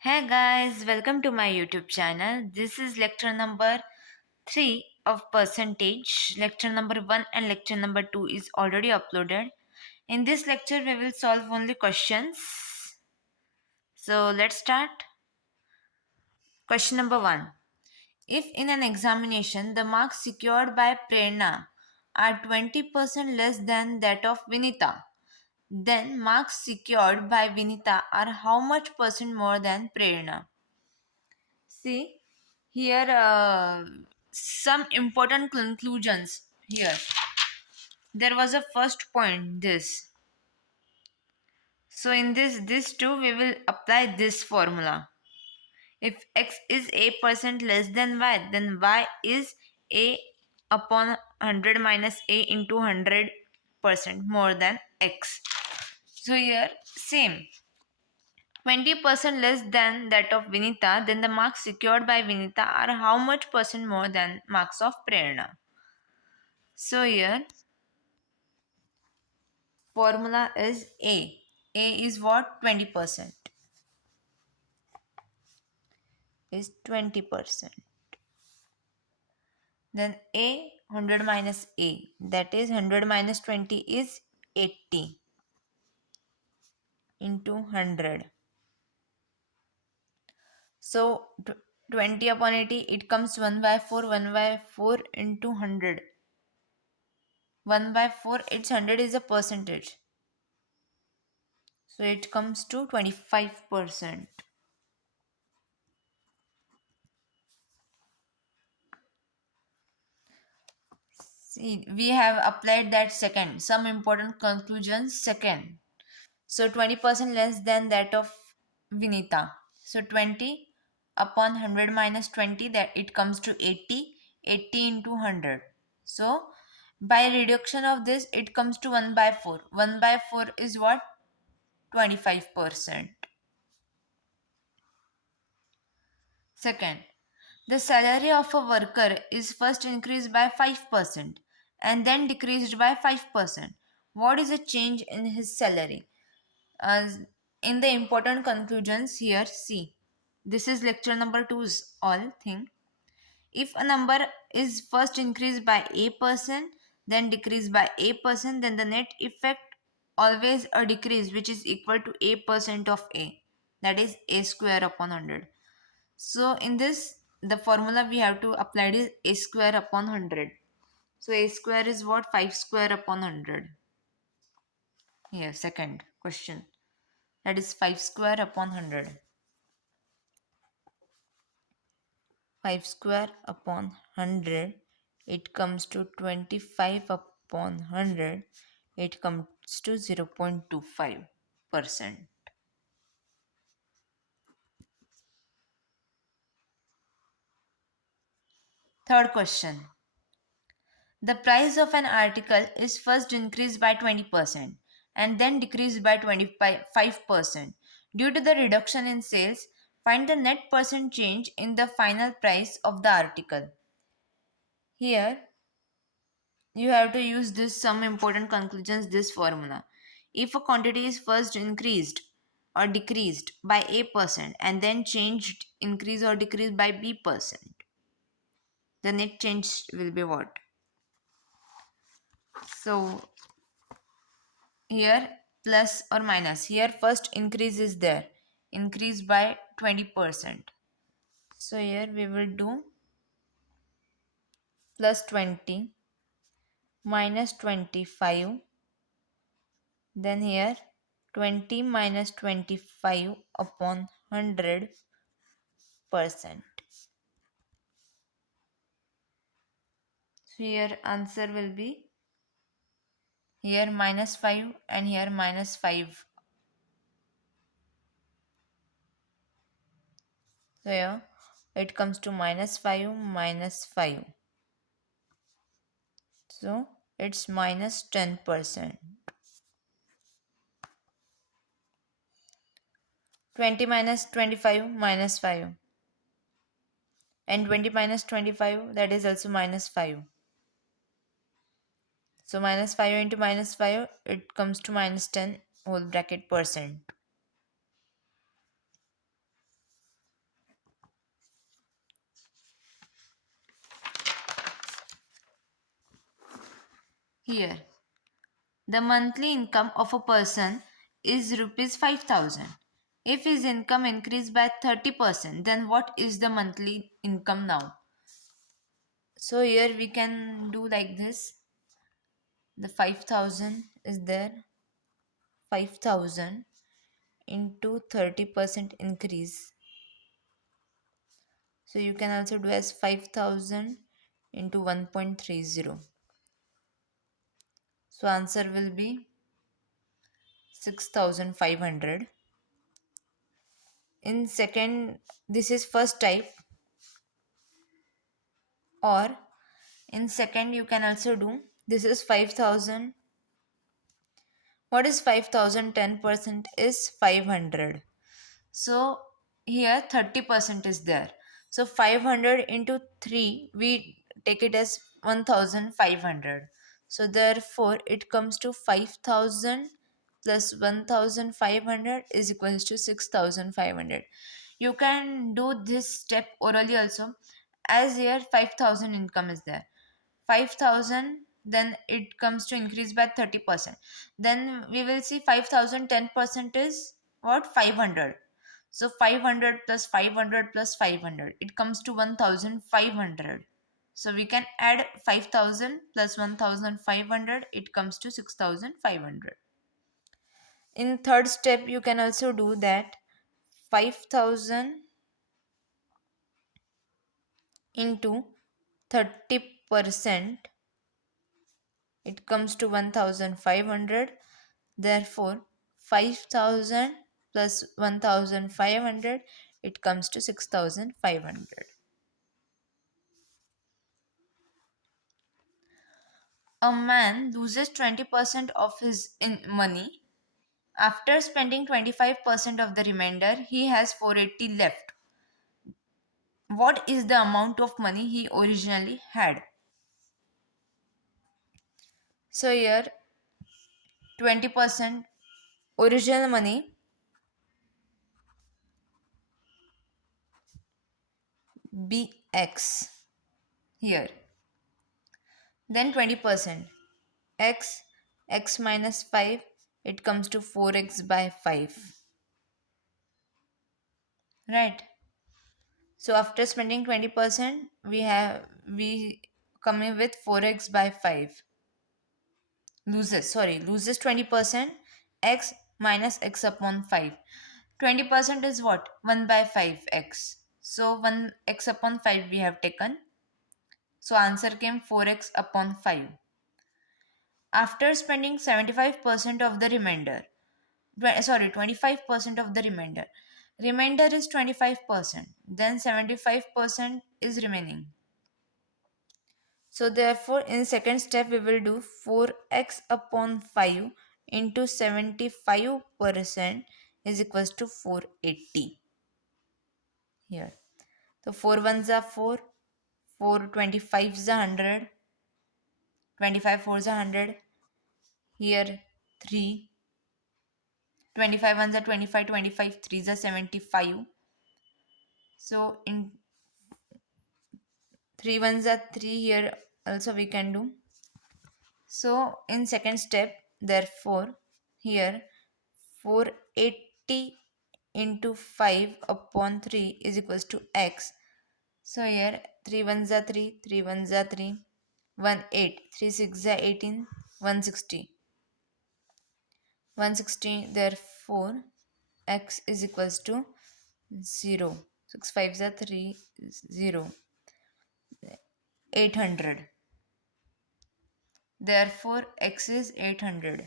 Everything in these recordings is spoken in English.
Hey guys, welcome to my YouTube channel. This is lecture number 3 of percentage. Lecture number 1 and lecture number 2 is already uploaded. In this lecture, we will solve only questions. So let's start. Question number 1. If in an examination the marks secured by Prerna are 20% less than that of Vinita, then marks secured by Vinita are how much percent more than Prerna? See, here some important conclusions here. There was a first point this. So in this too we will apply this formula. If x is a% less than y, then y is a upon 100 minus a into 100% more than x. So here same. 20% less than that of Vinita, then the marks secured by Vinita are how much percent more than marks of Prerna? So here formula is A. A is what? 20%. Is 20%. Then A 100 minus A, that is 100 minus 20 is 80 into 100. So 20 upon 80, it comes 1 by 4, 1 by 4 into 100. 1 by 4, its 100 is a percentage. So it comes to 25%. See, we have applied that second. Some important conclusions second. So 20% less than that of Vinita. So 20 upon 100 minus 20, that it comes to 80. 80 into 100. So by reduction of this, it comes to 1 by 4. 1 by 4 is what? 25%. Second, the salary of a worker is first increased by 5% and then decreased by 5%. What is the change in his salary? As in the important conclusions here, see. This is lecture number 2's all thing. If a number is first increased by a%, then decreased by a%, then the net effect always a decrease which is equal to a% of a. That is a square upon 100. So in this, the formula we have to apply is a square upon 100. So a square is what? 5 square upon 100. Here, second question. That is 5 square upon 100. 5 square upon 100. It comes to 25 upon 100. It comes to 0.25%. Third question. The price of an article is first increased by 20% and then decreased by 25%. Due to the reduction in sales, find the net percent change in the final price of the article. Here, you have to use this some important conclusions, this formula. If a quantity is first increased or decreased by a% and then changed, increase or decrease by b%, the net change will be what? So here plus or minus, here first increase is there, increase by 20%. So here we will do plus 20 minus 25, then here 20 minus 25 upon 100%. So here answer will be here minus 5 and here minus 5. So here it comes to minus 5 minus 5. So it's minus 10%. 20 minus 25 minus 5. And 20 minus 25, that is also minus 5. So minus 5 into minus 5, it comes to minus 10 whole bracket percent. Here, the monthly income of a person is rupees 5,000. If his income increased by 30%, then what is the monthly income now? So here we can do like this. The 5,000 is there. 5,000 into 30% increase. So you can also do as 5,000 into 1.30. So answer will be 6,500. In second, this is first type, or in second you can also do, this is 5,000. What is 5,000? 10% is 500. So here 30% is there. So 500 into 3, we take it as 1,500. So therefore it comes to 5,000 plus 1,500 is equals to 6,500. You can do this step orally also, as here 5,000 income is there. 5,000, then it comes to increase by 30%. Then we will see 5,000, 10% is what? 500. So 500 plus 500 plus 500, it comes to 1,500. So we can add 5,000 plus 1,500, it comes to 6,500. In third step, you can also do that. 5,000 into 30%, it comes to 1,500. Therefore 5,000 plus 1,500, it comes to 6,500. A man loses 20% of his money. After spending 25% of the remainder, he has 480 left. What is the amount of money he originally had? So here 20% original money, bx here, then 20% x minus 5, it comes to 4x by 5, right? So after spending 20%, we come in with 4x by 5. Loses 20%, x minus x upon 5. 20% is what? 1 by 5x. So 1 x upon 5 we have taken. So answer came 4x upon 5. After spending 75% of the remainder, 25% of the remainder. Remainder is 25%. Then 75% is remaining. So therefore in second step we will do 4x upon 5 into 75% is equals to 480 here. So 4 ones are 4, 4 25s are 100, 25 fours are 100, here 3, 25 ones are 25, 25 threes are 75. So in 3 ones are 3, here also we can do. So in second step, therefore here 480 into 5 upon 3 is equals to x. So here 3 ones are 3, 3 ones are 3, 1 8, 3 6 are 18, 160. 160, therefore x is equals to 0. 6 5s are 3, 0. 800. Therefore x is 800.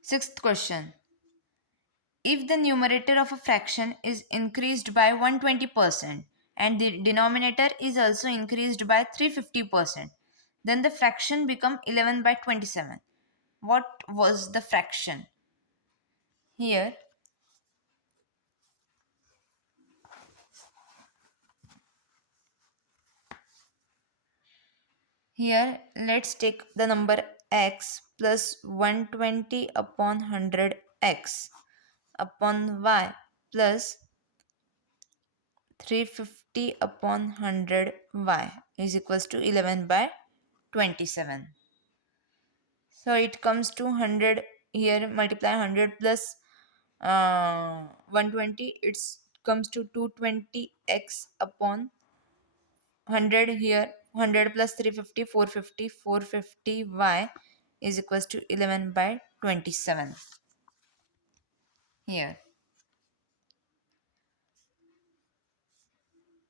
Sixth question. If the numerator of a fraction is increased by 120% and the denominator is also increased by 350%, then the fraction become 11 by 27. What was the fraction? Here, let's take the number x plus 120 upon 100x upon y plus 350 50 upon 100 y is equals to 11 by 27. So it comes to 100 here, multiply 100 plus 120, it comes to 220x upon 100 here, 100 plus 350, 450, 450y is equals to 11 by 27 here.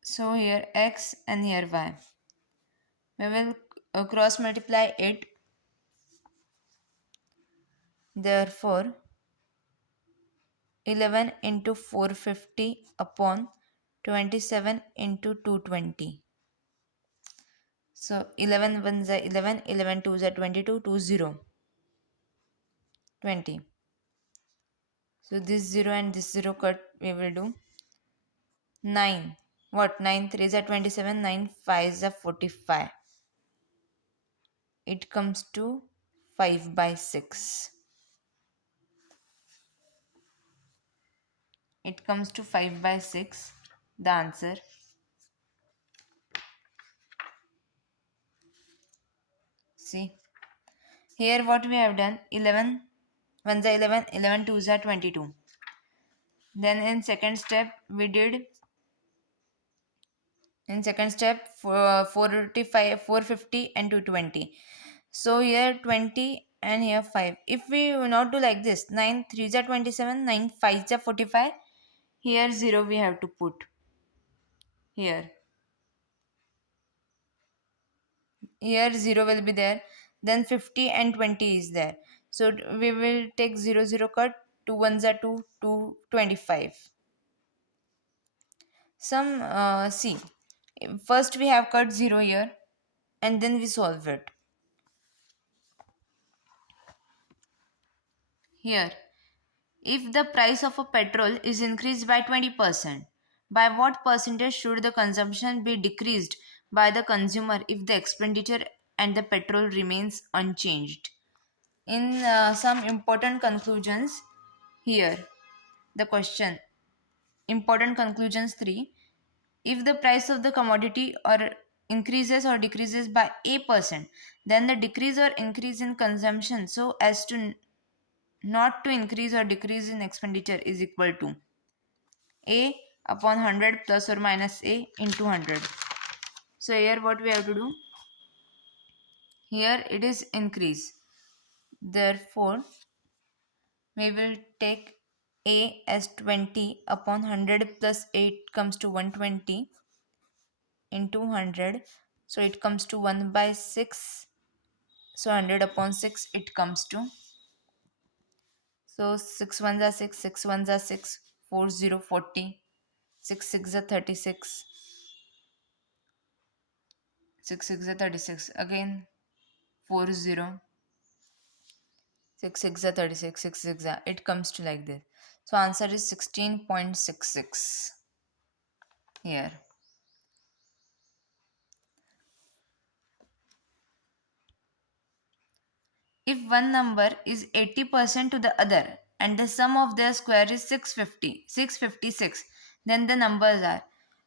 So here x and here y. We will cross multiply it. Therefore, 11 into 450 upon 27 into 220. So 11 ones are 11, 11 twos are 22, 2 0, 20. So this 0 and this 0 cut we will do. 9. What? 9 3s are 27, 9 5s are 45. It comes to 5 by 6. It comes to 5 by 6. The answer. See. Here what we have done, 11 ones are 11, 11 twos are 22. Then in second step we did, in second step 455, 450 and 220. So here 20 and here 5. If we will not do like this, 9 3s are 27, 9 5s are 45. Here 0 we have to put. Here 0 will be there. Then 50 and 20 is there. So we will take 0 0 cut. 2 ones are 2, 2 25. Some see, first we have cut 0 here and then we solve it. Here, if the price of a petrol is increased by 20%, by what percentage should the consumption be decreased by the consumer if the expenditure and the petrol remains unchanged? In some important conclusions, here the question, important conclusions 3, if the price of the commodity or increases or decreases by a%, then the decrease or increase in consumption so as to not to increase or decrease in expenditure is equal to a upon 100 plus or minus a into 100. So here what we have to do, here it is increase, therefore we will take a as 20 upon 100 plus 8 comes to 120 into 100, so it comes to 1 by 6. So 100 upon 6 it comes to, so 6 ones are 6, 6 ones are 6, 4 0 40, 6 6 are 36, 6 6 are 36, again 4 0, 6 6 are 36, 6 6 are, it comes to like this. So answer is 16.66 here. If one number is 80% to the other and the sum of their square is 656, then the numbers are.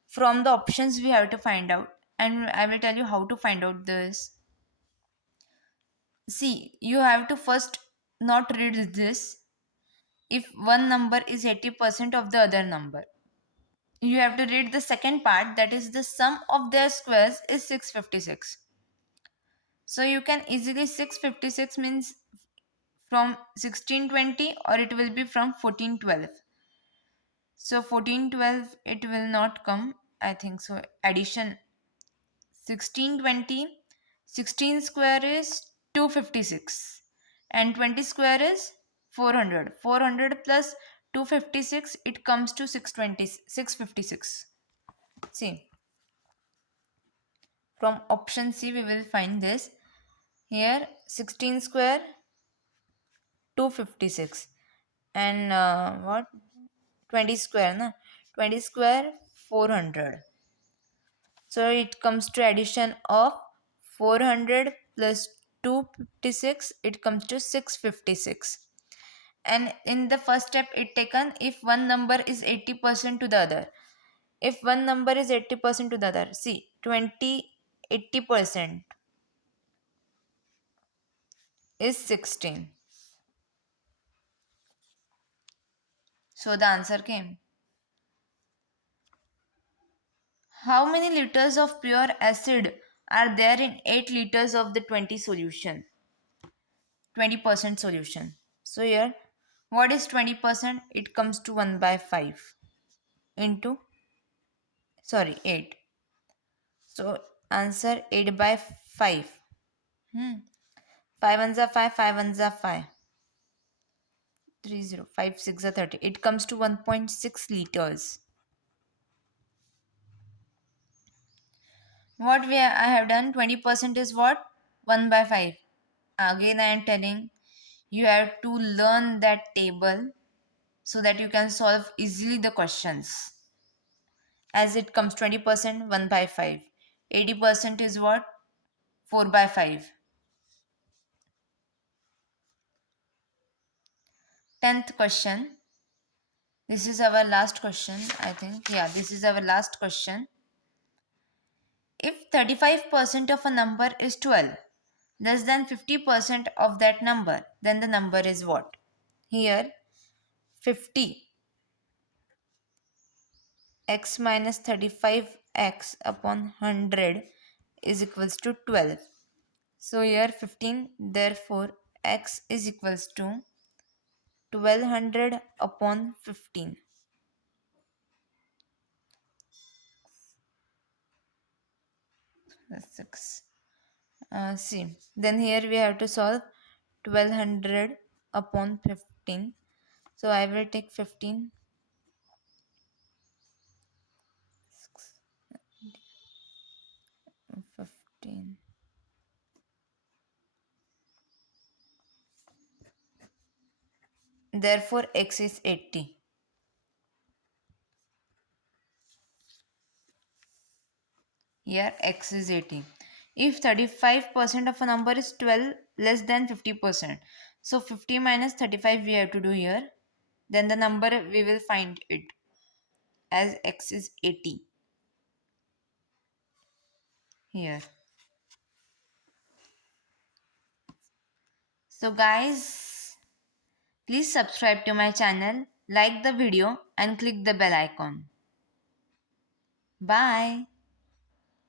From the options we have to find out, and I will tell you how to find out this. See, you have to first not read this. If one number is 80% of the other number, you have to read the second part, that is the sum of their squares is 656. So you can easily, 656 means from 1620 or it will be from 1412. So 1412 it will not come, I think so. Addition 1620, 16 square is 256 and 20 square is 400. 400 plus 256 it comes to 620, 656. See, from option C we will find this. Here 16 square 256 and what, 20 square na, 20 square 400. So it comes to addition of 400 plus 256, it comes to 656. And in the first step it taken if one number is 80% to the other. If one number is 80% to the other, see 80% is 16. So the answer came. How many liters of pure acid are there in 8 liters of the 20% solution? So here, what is 20%? It comes to 1 by 5 into, sorry, 8. So answer 8 by 5. 5 ones are 5, 5 ones are 5. 30, 5, 6 are 30. It comes to 1.6 liters. What I have done, 20% is what? 1 by 5. Again I am telling, you have to learn that table so that you can solve easily the questions. As it comes 20%, 1 by 5. 80% is what? 4 by 5. 10th question. This is our last question, I think. Yeah, this is our last question. If 35% of a number is 12, less than 50% of that number, then the number is what? Here, 50 x minus 35x upon 100 is equals to 12. So here 15, therefore x is equals to 1200 upon 15. 6. See, then here we have to solve 1200 upon 15. So I will take 15. 15. Therefore x is 80. Here x is 80. If 35% of a number is 12 less than 50%, so 50 minus 35 we have to do here. Then the number we will find it as x is 80 here. So guys, please subscribe to my channel, like the video and click the bell icon. Bye.